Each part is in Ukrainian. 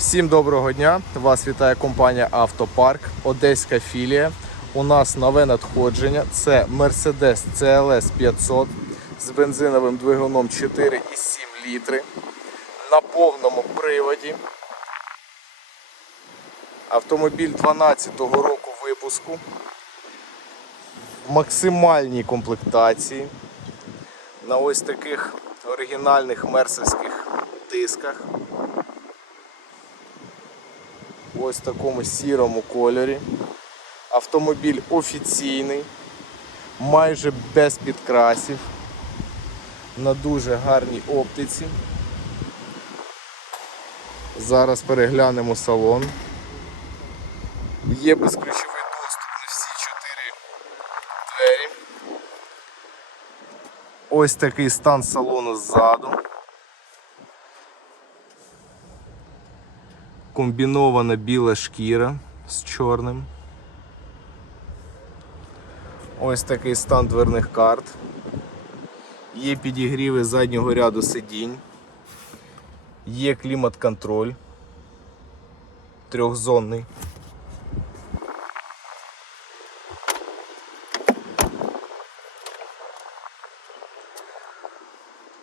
Всім доброго дня! Вас вітає компанія Автопарк, Одеська філія. У нас нове надходження. Це Mercedes CLS 500 з бензиновим двигуном 4,7 літри на повному приводі. Автомобіль 12-го року випуску в максимальній комплектації на ось таких оригінальних мерсовських дисках. Ось в такому сірому кольорі. Автомобіль офіційний, майже без підкрасів, на дуже гарній оптиці. Зараз переглянемо салон. Є безключовий доступ на всі чотири двері. Ось такий стан салону ззаду. Комбінована біла шкіра з чорним. Ось такий стан дверних карт. Є підігріви заднього ряду сидінь. Є клімат-контроль. Трьохзонний.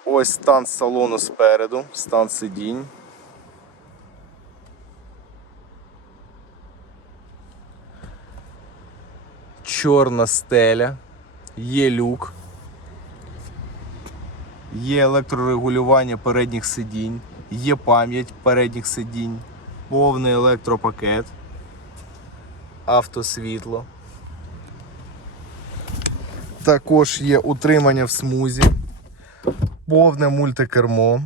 Ось стан салону спереду, стан сидінь. Чорна стеля, є люк, є електрорегулювання передніх сидінь, є пам'ять передніх сидінь, повний електропакет, автосвітло. Також є утримання в смузі, повне мультикермо.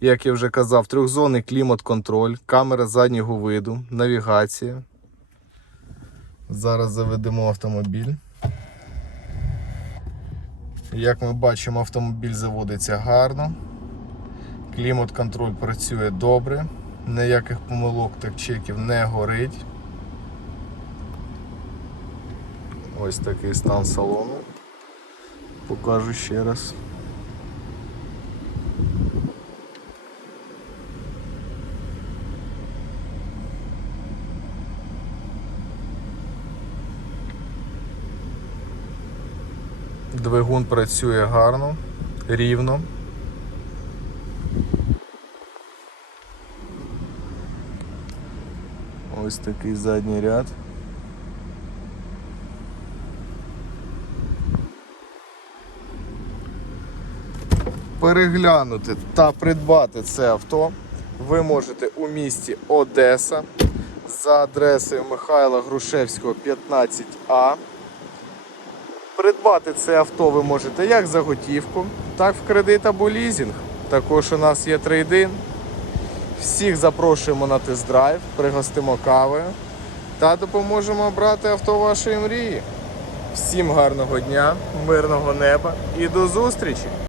Як я вже казав, трьохзонний клімат-контроль, камера заднього виду, навігація. Зараз заведемо автомобіль. Як ми бачимо, автомобіль заводиться гарно. Клімат-контроль працює добре, ніяких помилок та чеків не горить. Ось такий стан салону. Покажу ще раз. Двигун працює гарно, рівно. Ось такий задній ряд. Переглянути та придбати це авто ви можете у місті Одеса за адресою Михайла Грушевського 15А. Придбати це авто ви можете як за готівку, так в кредит або лізинг. Також у нас є трейдин. Всіх запрошуємо на тест-драйв, пригостимо кавою та допоможемо обрати авто вашої мрії. Всім гарного дня, мирного неба і до зустрічі!